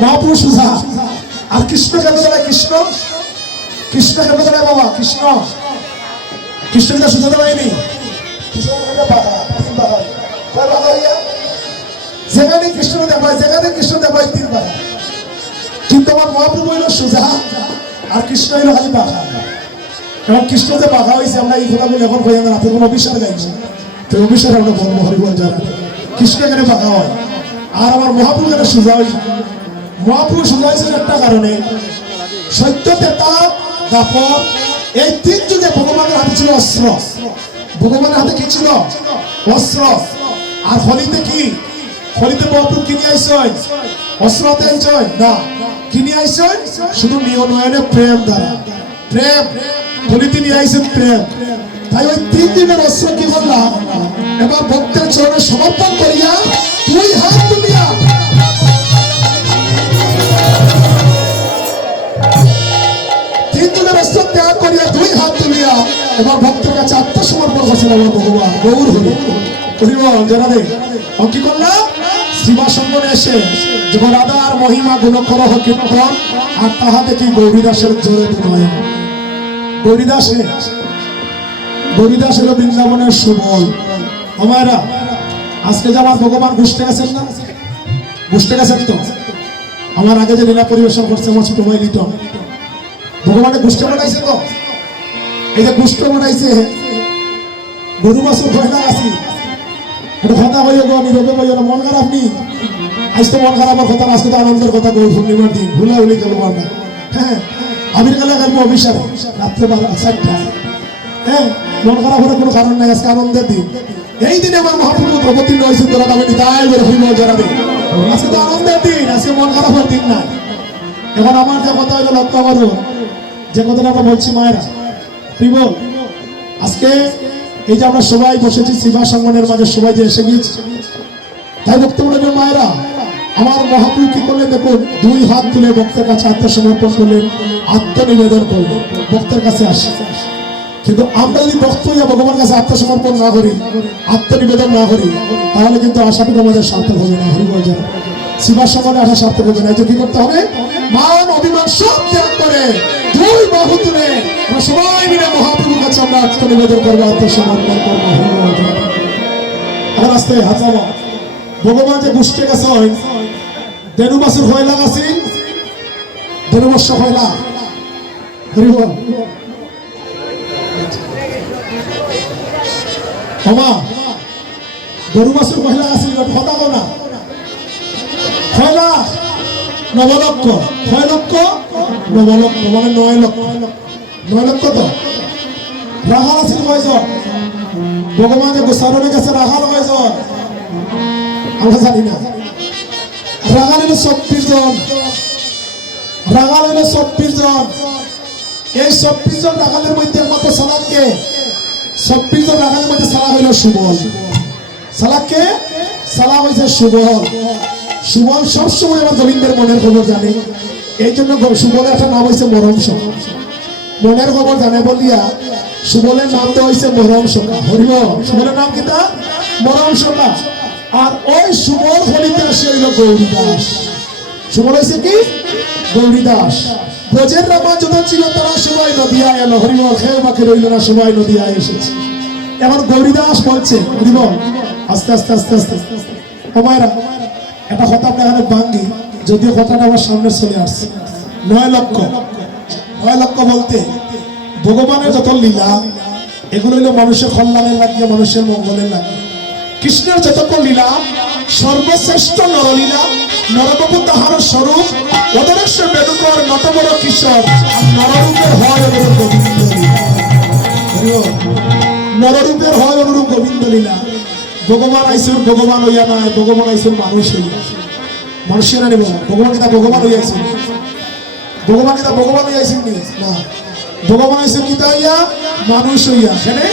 মহাপুরুষ সুজা। আর কৃষ্ণ কেন দাঁড়ায়? কৃষ্ণ কৃষ্ণ কেন দাঁড়ায় বাবা? কৃষ্ণ কৃষ্ণ কিন্তু সুজা দাঁড়ায়নি। যেখানে কৃষ্ণ দেখায়, যেখানে কৃষ্ণ দেখায় 3 বার। কিন্তু আমার মহাপ্রভু হইল সুজা আর কৃষ্ণ হইল খালি পাখা। এবং কৃষ্ণ যে পাখা হয়েছে, আমরা এই কথাগুলো এখন কই, আমরা হাতে কোনো অভিশাপ গাইছি, তো অভিশাপ আমরা বলবো হরিবল যারা। কৃষ্ণ এখানে পাখা হয় আর আমার মহাপ্রভু এখানে সুজা হয়েছে। মহাপ্রভু সুজা হয়েছে একটা কারণে, সত্য, তেতা, দাপর, এই 3 যুগে ভগবানের হাতে ছিল অস্ত্র। ভগবানের হাতে কি ছিল? অস্ত্র। আর হলিতে কি? হলিতে মহাপ্রভু কিনে আইসয় অস্ত্র হাতে আইসয় না, কিনে আইসয় শুধু নিয়নয়নে প্রেম দ্বারা। প্রেম হলিতে নিয়ে আইসেন প্রেম। তাই ওই 3 দিনের অস্ত্র কি করলাম? এবার ভক্তের চরণে সমর্পণ করিয়া 2 হাত তুলিয়া 3 দিনের অস্ত্র ত্যাগ করিয়া 2 হাত তুলিয়া এবার ভক্তের কাছে আত্মসমর্পণ করছেন আমার ভগবান গৌর হরি। জানা দেয় কি করলাম? শ্রীবাসঙ্গনে এসে যখন রাধার মহিমা গুণ করহ কীর্তন, আর তাহা দেখি গৌরীদাসের জোরে নয়। গৌরীদাস হলো বৃন্দাবনের সুবল। আমারা আজকে যে আমার ভগবান ঘুষতে গেছেন না, ঘুষতে গেছেন তো আমার আগে যে লীলা পরিবেশন করছে আমার ছোট ভাই লিটন, ভগবানের ঘুষতে বানাইছে তো। এই যে ঘুষতে বানাইছে, গরু বাছুর ভয়না আছি এটা কথা হইয়া গো, আমি রোগে বইয়া মন খারাপ নি, আজ তো মন খারাপ কথা, আজকে তো আনন্দের কথা। গৌর পূর্ণিমার দিন ভুলা ভুলি গেল না। হ্যাঁ, আমির কালে গেল অভিশাপ রাত্রে 4টায়। হ্যাঁ, মন খারাপ হওয়ার কোনো কারণ নাই, আজকে আনন্দের দিন। এই দিনে আমার মহাপ্রভু দ্রৌপদী নয়সুন তোরা আমি তাই বলে হইল যারা দিন। আজকে তো আনন্দের দিন, আজকে মন খারাপ হওয়ার দিন না। এখন আমার যে কথা হইলো লক্ষ্য আমারও, যে কথাটা আমরা বলছি মায়েরা, তুই বল আজকে এই যে আমরা সবাই বসেছি শ্রীবাসঙ্গনের মাঝে, সবাই যে এসে গিয়েছি, তাই বক্তব্য নেবেন মায়েরা। আমার মহাপ্রভু কি করলেন দেখুন, 2 হাত তুলে ভক্তের কাছে আত্মসমর্পণ করলেন, আত্মনিবেদন করলেন, ভক্তের কাছে আসে। কিন্তু আমরা যদি ভক্ত হইয়া ভগবানের কাছে আত্মসমর্পণ না করি, আত্মনিবেদন না করি, তাহলে কিন্তু আশাটুকু আমাদের সার্থক হবে না। হরিবল যারা শ্রীবাসঙ্গনে আসা সার্থক হবে না। এই যে কি করতে হবে? মান অভিমান সব ত্যাগ করে 2 বাহু তুলে আমরা সবাই মিলে মহাপ্রভুর কাছে আমরা আত্মনিবেদন করবো, আত্মসমর্পণ করবো। এখন আসতে হাত নামা। ভগবান যে ঘুষতে গেছে দেড় বছর হইলা গেছে, 1.5 বছর হইলা। হরিবল ক্ষমা 1.5 বছর হইলা গেছে, কথা কো না। 6 লাখ 9 লক্ষ, 6 লক্ষ 9 লক্ষ মানে 9 লক্ষ। 9 লক্ষ তো রাখাল আছে কয়জন? ভগবান যে গোসারণে গেছে রাখাল কয়জন আমরা জানি না। রাখাল হলো 24 জন। রাখাল হলো 24 জন। এই 24 জন রাখালের মধ্যে একমাত্র সালাককে 24 জন রাখালের মধ্যে সালা হইল সুবল। সালাককে সালা হয়েছে সুবল। সুবল সবসময় আমার গোবিন্দের মনের খবর জানে, এই জন্য সুবলের একটা নাম হয়েছে মরম সখা। মনের খবর জানে বলিয়া সুবলের নাম দেওয়া হয়েছে মরম সখা। হরিব সুবলের নাম কিতা? মরম সখা। আর ওই সুবল হলিতে আসে হইল গৌরীদাস। সুবল হয়েছে কি? গৌরীদাস। ব্রজের রামা যত ছিল তারা সবাই নদিয়ায় এলো। হরিবল খেয়ে বাকি রইল না, সবাই নদিয়ায় এসেছে। এখন গৌরীদাস বলছে হরিবল আস্তে আস্তে আস্তে আস্তে কমায়রা একটা কথা আমরা এখানে ভাঙ্গি, যদিও কথাটা আমার সামনে চলে আসছে। 9 লক্ষ 9 লক্ষ বলতে ভগবানের যত লীলা এগুলো হইল মানুষের কল্যাণের লাগিয়ে, মানুষের মঙ্গলের লাগিয়ে। কৃষ্ণের যতক্ষণ লীলা সর্বশ্রেষ্ঠ নরলীলা, নরবাবু তাহার স্বরূপ, অদরেশ্বর বেদুকর নত বড় কিশোর, নররূপের হয় অনুরূপ গোবিন্দ লীলা। নররূপের হয় অনুরূপ গোবিন্দ লীলা। ভগবান আইসুর ভগবান হইয়া নাই, ভগবান আইসুর মানুষ হইয়া। মানুষের না নিব ভগবান কিতা ভগবান হইয়াছে, ভগবান কিতা ভগবান হইয়াছেন না, ভগবান আইসুর কিতা হইয়া মানুষ হইয়া। সেখানে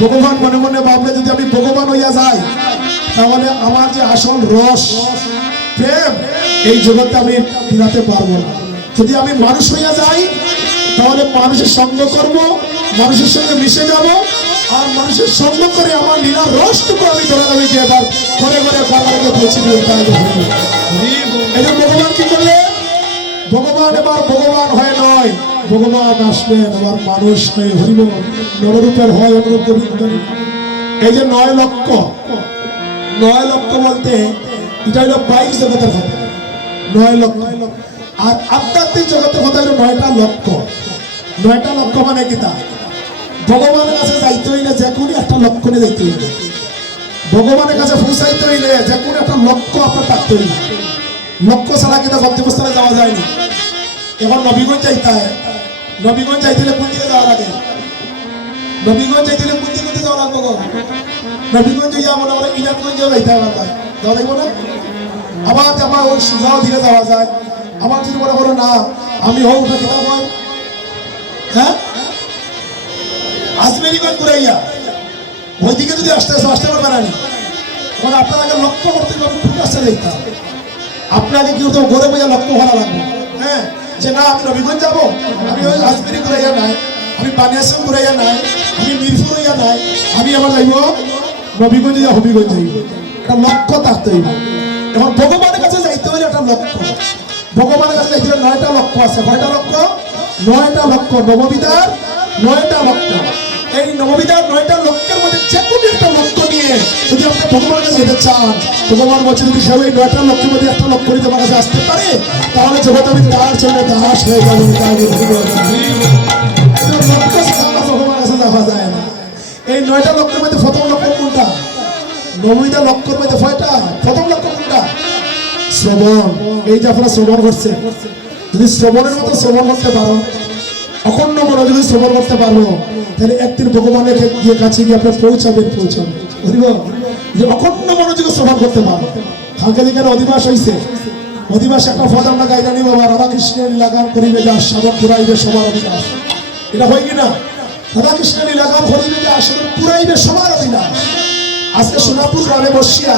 ভগবান মনে মনে ভাবলে যদি আমি ভগবান হইয়া যাই, তাহলে আমার যে আসল রস প্রেম এই জগতে আমি দিলাতে পারবো না। যদি আমি মানুষ হইয়া যাই, তাহলে মানুষের সঙ্গ করব, মানুষের সঙ্গে মিশে যাব, আর মানুষের সঙ্গ করে আমার লীলার রসটুকু আমি ধরে এবার ঘরে ঘরে বাংলাকে পৌঁছে দিয়ে এই ভগবান কি করে ভগবান এবার ভগবান হয় নয়, ভগবান আসলেন আবার মানুষ হয়ে হরিব নররূপের হয় অনুরূপ গোবিন্দ। এই যে 9 লক্ষ, 9 লক্ষ বলতে এটা হলো 22 জগতের কথা, 9 লক্ষ। আর আধ্যাত্মিক জগতের কথা হলো 9টা লক্ষ। 9টা লক্ষ মানে কি তা ভগবানের কাছে যাইতে হইলে যে কোনো একটা লক্ষণে যাইতে হইলে, ভগবানের কাছে পৌঁছাইতে হইলে যে কোনো একটা লক্ষ্য আপনার থাকতে হইলে, লক্ষ্য ছাড়া কিন্তু গন্তব্যস্থলে যাওয়া যায়নি। এখন নবীগঞ্জ যাইতে হয়, নবীগঞ্জ যাইতে হলে কোন দিকে যাওয়া লাগে? নবীগঞ্জ যাইতে হলে কোন দিকে যাওয়া লাগবে? নবীগঞ্জ যাইয়া মনে করে ইনাতগঞ্জেও যাইতে হবে, যাওয়া যাইব না? আবার আবার ওই সুজাও দিকে যাওয়া যায়। আবার যদি মনে করো না আমি হোক উঠে কিতাব হয়, হ্যাঁ আজমেরিগঞ্জ ঘুরাইয়া ওইদিকে যদি আসতে পারবে না, কারণ আপনাকে লক্ষ্য করতে হবে কোন রাস্তা যাইতে হবে। আপনাকে কেউ তো ঘরে বইয়া লক্ষ্য করা লাগবে, হ্যাঁ যে না আমি নবীগঞ্জ যাবো, আমি ওই আজমেরি ঘুরাইয়া নাই, আমি বানিয়াসম ঘুরাইয়া নাই, আমি মিরপুর হইয়া নাই, আমি আবার যাইব নবীগঞ্জ যা হবিগঞ্জ যাইব। একটা লক্ষ্য থাকতে হইব। এখন ভগবানের কাছে যাইতে হলে একটা লক্ষ্য, ভগবানের কাছে যাইতে হলে 9টা লক্ষ্য আছে। কয়টা লক্ষ্য? 9টা লক্ষ্য। নববিদার 9টা লক্ষ্য। এই নববিদার 9টা লক্ষ্যের মধ্যে যে কোনো একটা লক্ষ্য নিয়ে যদি আপনি ভগবানের কাছে যেতে চান, ভগবান বলছে যদি কেউ এই 9টা লক্ষ্যের মধ্যে একটা লক্ষ্য নিয়ে তোমার কাছে আসতে পারে, তাহলে জগৎ আমি তার জন্য দাস হয়ে যাবো। লক্ষ্য ছাড়া ভগবানের কাছে যাওয়া যায় না। এই 9টা লক্ষ্যের মধ্যে প্রথম লক্ষ্য কোনটা? নববিদা লক্ষ্যের মধ্যে 6টা। প্রথম লক্ষ্য কোনটা? শ্রবণ। এই যে আপনারা শ্রবণ করছে, যদি শ্রবণের মতো শ্রবণ করতে পারো, অখণ্ড মনোযোগে শ্রবণ করতে পারবো, তাহলে একদিন ভগবানের গিয়ে কাছে গিয়ে আপনার পৌঁছাবেন। যে অখণ্ড মনোযোগে শ্রবণ করতে পারবো। কালকে যেখানে অধিবাস হয়েছে, অধিবাস একটা ফল আমরা গাইডা নিব, রাধা কৃষ্ণের লাগান করিবে যা সাধন পুরাইবে সবার অভিলাষ। এটা হয় কিনা? রাধা কৃষ্ণের লাগান করিবে যা সাধন পুরাইবে সবার অভিলাষ। আজকে সোনাপুর গ্রামে বসিয়া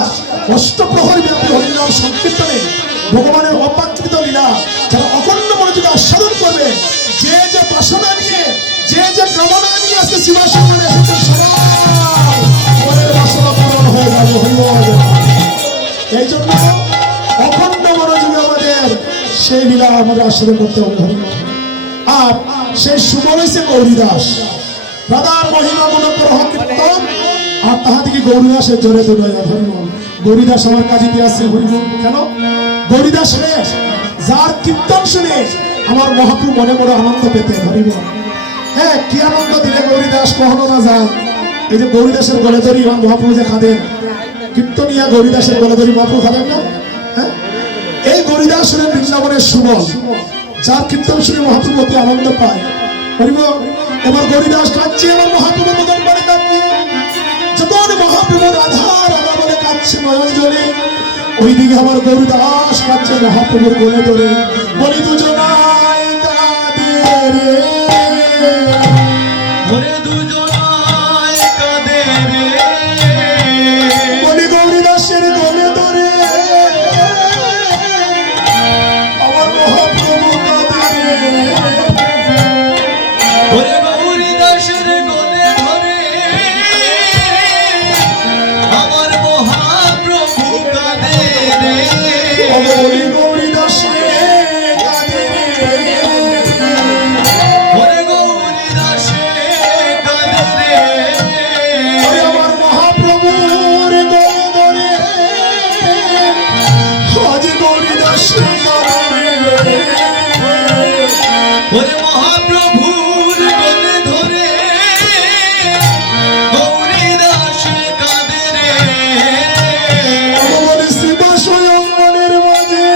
অষ্টপ্রহরী ব্যাপী হরিনাম সংকীর্তনে ভগবানের অপাকৃত লীলা যারা অখণ্ড মনোযোগে আস্বাদন করবে, যে যে বাসনা নিয়ে, যে যে কামনা নিয়ে আজকে শিবাসনে এসেছে, সবার মনের বাসনা পূরণ হয়ে যাবে। এই জন্য অখণ্ড মনোযোগে আমাদের সেই লীলা আমাদের আস্বাদন করতে হবে। আর সেই সুমন হয়েছে গৌরীদাস, রাধার মহিমা গুণগ্রহ কীর্তন, আর তাহা থেকে গৌরীদাসের জোরে দৌড়ায় হরিবল। গৌরীদাস আমার কাজে আছে হরিবল। কেন? গৌরীদাস যার কীর্তন শুনে আমার মহাপ্রভু মনে বড় আনন্দ পেতেন। হরিবল। হ্যাঁ, কি আনন্দ দিলে গৌরীদাস কখনো না যায়। এই যে গৌরীদাসের গলে ধরি আমার মহাপ্রভু যে খাদেন, কীর্তনিয়া গৌরীদাসের গলে ধরি মহাপ্রভু খাদেন না? হ্যাঁ, এই গৌরীদাস হলেন বৃন্দাবনের সুবল, যার কীর্তন শুনে মহাপ্রভু অতি আনন্দ পায়। হরিবল। এবার গৌরীদাস কাঁদছে, আমার মহাপ্রভু মদন বলে কাঁদছে, যখন মহাপ্রভু রাধা রাধা বলে কাঁদছে নয়ন জলে, ওইদিকে আমার গৌরীদাস কাঁদছে মহাপ্রভুর গলে ধরে, বলি দুজনাই কাঁদে রে, দুজনাই কাঁদে রে, বলি গৌরীদাসের গলে ধরে আমার মহাপ্রভু কাঁদে রে, গৌরীদাসের গলে ধরে আমার মহাপ্রভু কাঁদে রে, বলি গৌরীদাসের কাঁদে রে, গৌরীদাসের কাঁদে রে, আমার মহাপ্রভুর গলে ধরে আজ গৌরীদাসের কাঁদে রে, মহাপ্রভুর গলে ধরে গৌরীদাসের কাঁদে রে, বলি শিব স্বয়ং মনের মাঝে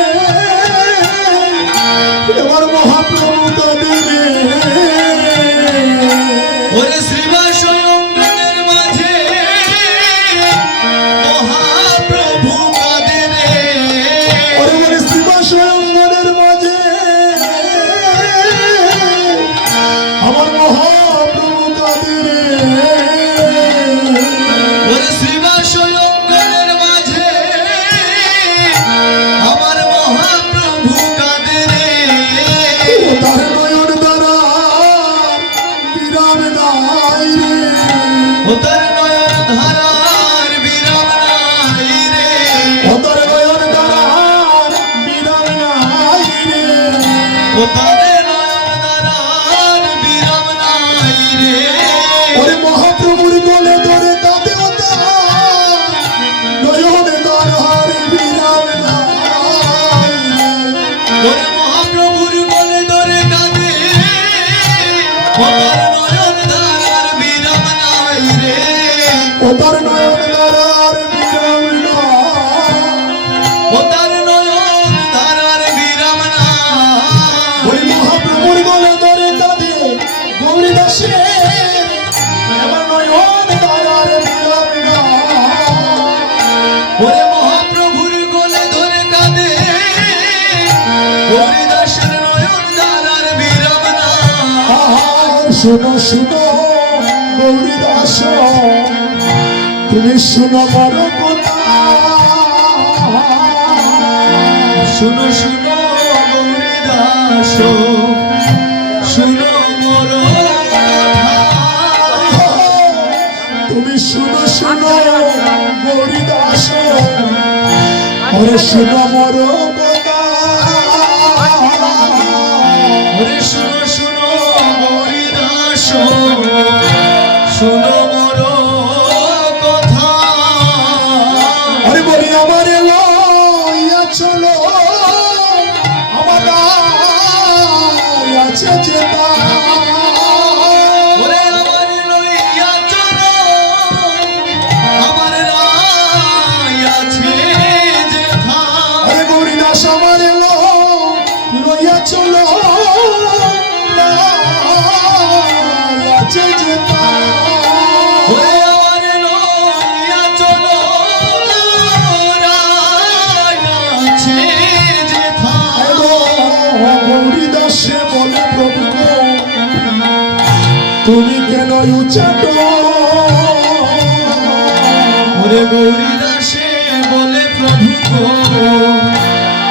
শুনো শুনো গৌরী দাস তুমি শুনো বড় কথা শুনো শুনো গৌরী দাস শুনো মোর কথা তুমি শুনো শুনো গৌরী দাস ওরে শুনো মোর কথা ওরে শুনো শুনো গৌরী দাস শুনো মোর কথা আরে বলি আমার লইয়া চলো আমার আছে যেতা ওরে আমার লইয়া চলো আমার রায় আছে যেথা আরে গৌরী দাস আমার লইয়া চলো আছে যেতা ওরে আমার লইয়া চলো রায় আছে যেথা গৌরী দাসে বলে প্রভু গো, তুমি কেন উচ্চাট ওরে গৌরী দাসে বলে প্রভু গো,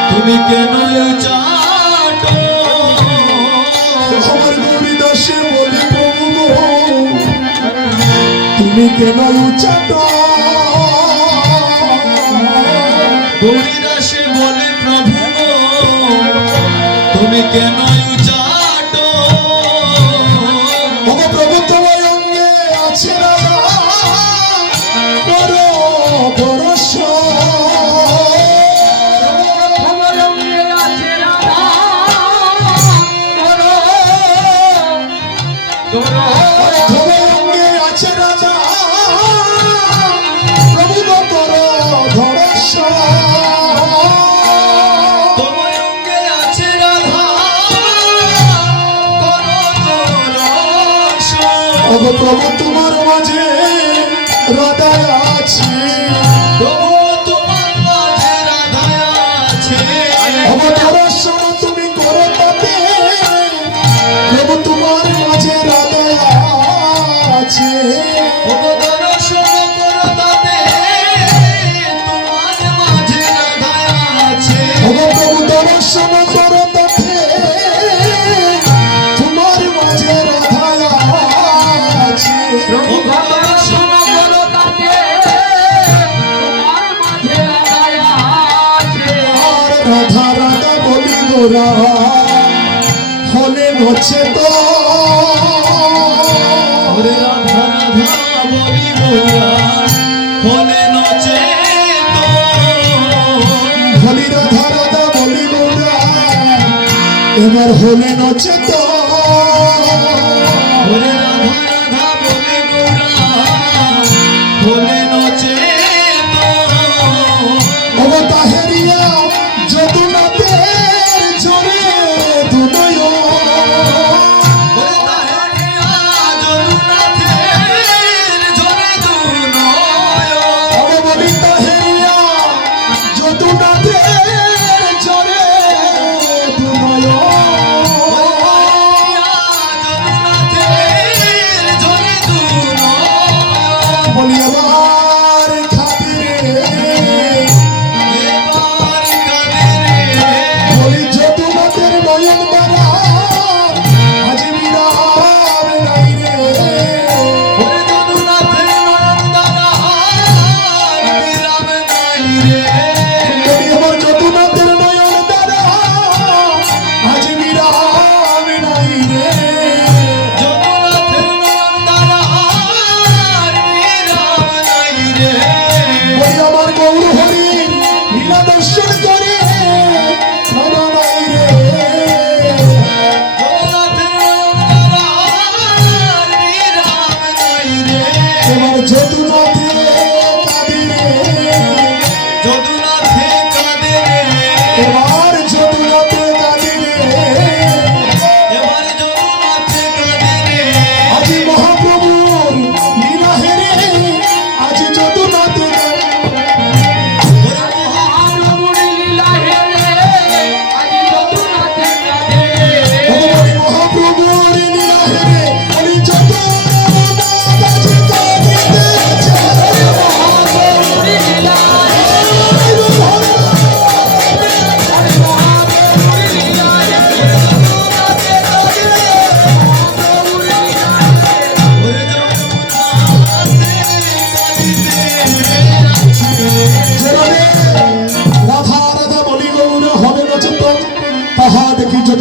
তুমি কেন চাট আমার গৌরী দাসে বলে প্রভু গো, তুমি কেন উচ্চাট গৌরী দাসে বলে প্রভু গো, তুমি কেন চাট ওগো প্রভু তোমার অঙ্গে আছে রাধা বড় পরশ তোমার অঙ্গে আছে রাধা প্রভু গো বড় ধরস তোমার অঙ্গে আছে রাধা বড় রস ওগো প্রভু তোমার মাঝে রাধা আছে প্রভু তোমার মাঝে রাধা আছে ওগো দর্শন তুমি করো তাতে প্রভু তোমার মাঝে রাধা আছে ওগো দর্শন করো তাতে তোমার মাঝে রাধা আছে ওগো প্রভু দর্শন করো তাতে তোমার মাঝে রাধা আছে ওগো দর্শন করো তাতে তোমার মাঝে রাধা আছে আর রাধা রাধা বলি গোরা হলে নচে তো ওরে রাধা রাধা বলি গোরা হলে নচে তো হলি রাধা রাধা বলি গোরা এবার হলে নচে তো ওরে রাধা রাধা বলি গোরা হলে নচে তো ওগো তাহেরিয়া যদুনাথের জোরে দুনয় ওরে তাহেরিয়া যদুনাথের জোরে দুনয় ওগো বলি তাহেরিয়া যদুনাথের জোরে দুনয় ওরে তাহেরিয়া যদুনাথের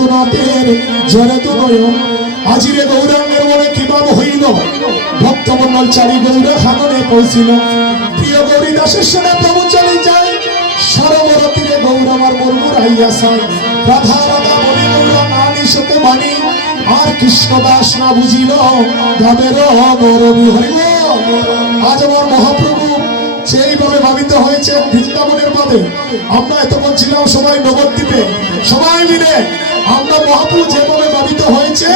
জগন্নাথের জড়িত নয়ন আজিরে গৌরাঙ্গের মনে কিভাবে হইল ভক্তমন্ডল চারি গৌরা হাননে পৌঁছিল প্রিয় গৌরী দাসের সেনা প্রভু চলে যায় সরোবর তীরে গৌর আমার মরমুরাইয়া সাই রাধা রাধা বলি গৌরা না নিশতে বাণী আর কৃষ্ণ দাস না বুঝিল গাবের গৌরবী হরিব আজ আমার মহাপ্রভু সেইভাবে ভাবিত হয়েছে বৃন্দাবনের পদে আমরা এতক্ষণ ছিলাম সবাই নবদ্বীপে সবাই মিলে আমরা মহাপ্রভু যেভাবে ভাবিত হয়েছে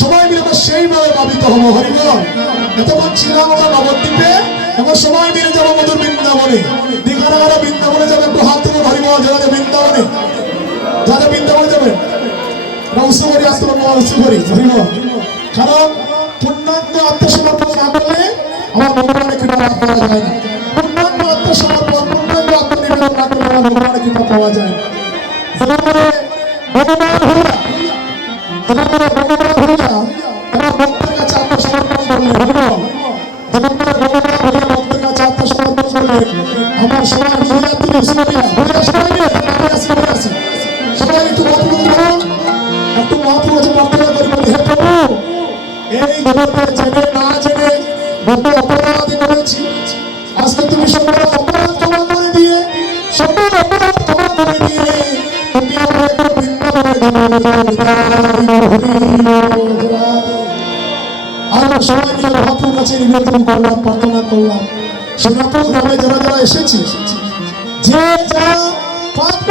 সবাই মিলে আমরা সেইভাবে ভাবিত হব হরিবল এতক্ষণ ছিলাম আমরা নবদ্বীপে এখন সবাই মিলে যাবো মধুর বৃন্দাবনে দীঘারা বৃন্দাবনে যাবে একটু হাত তুলুন হরিবল যারা বৃন্দাবনে যারা বৃন্দাবনে যাবেন উৎসবরী আসতে পারবো উৎসবরী হরিবল কারণ পূর্ণাঙ্গ আত্মসমর্পণ না করলে আমার ভগবানের কৃপা লাভ করা যায় না পূর্ণাঙ্গ আত্মসমর্পণ পূর্ণাঙ্গ আত্মনিবেদন না করলে আমার ভগবানের কৃপা পাওয়া যায় না ভক্তের কাছে আত্মসমর্পণ করলে ভক্তের কাছে আত্মসমর্পণ করলে আমার সবার সবাই একটু একটু মহাপ্রভু কাছে প্রার্থনা করি হে প্রভু এই জগতে জেনে না জেনে কত অপরাধ করেছি আজকে তুমি সকল অপরাধ ক্ষমা করে দিয়ে সকল অপরাধ ক্ষমা করে দিয়ে তুমি আমাকে আমরা সবাই মিলে মহাপ্রভুর কাছে নিবেদন করলাম প্রার্থনা করলাম সোনাপুর গ্রামে যারা যারা এসেছি যে যা পাপ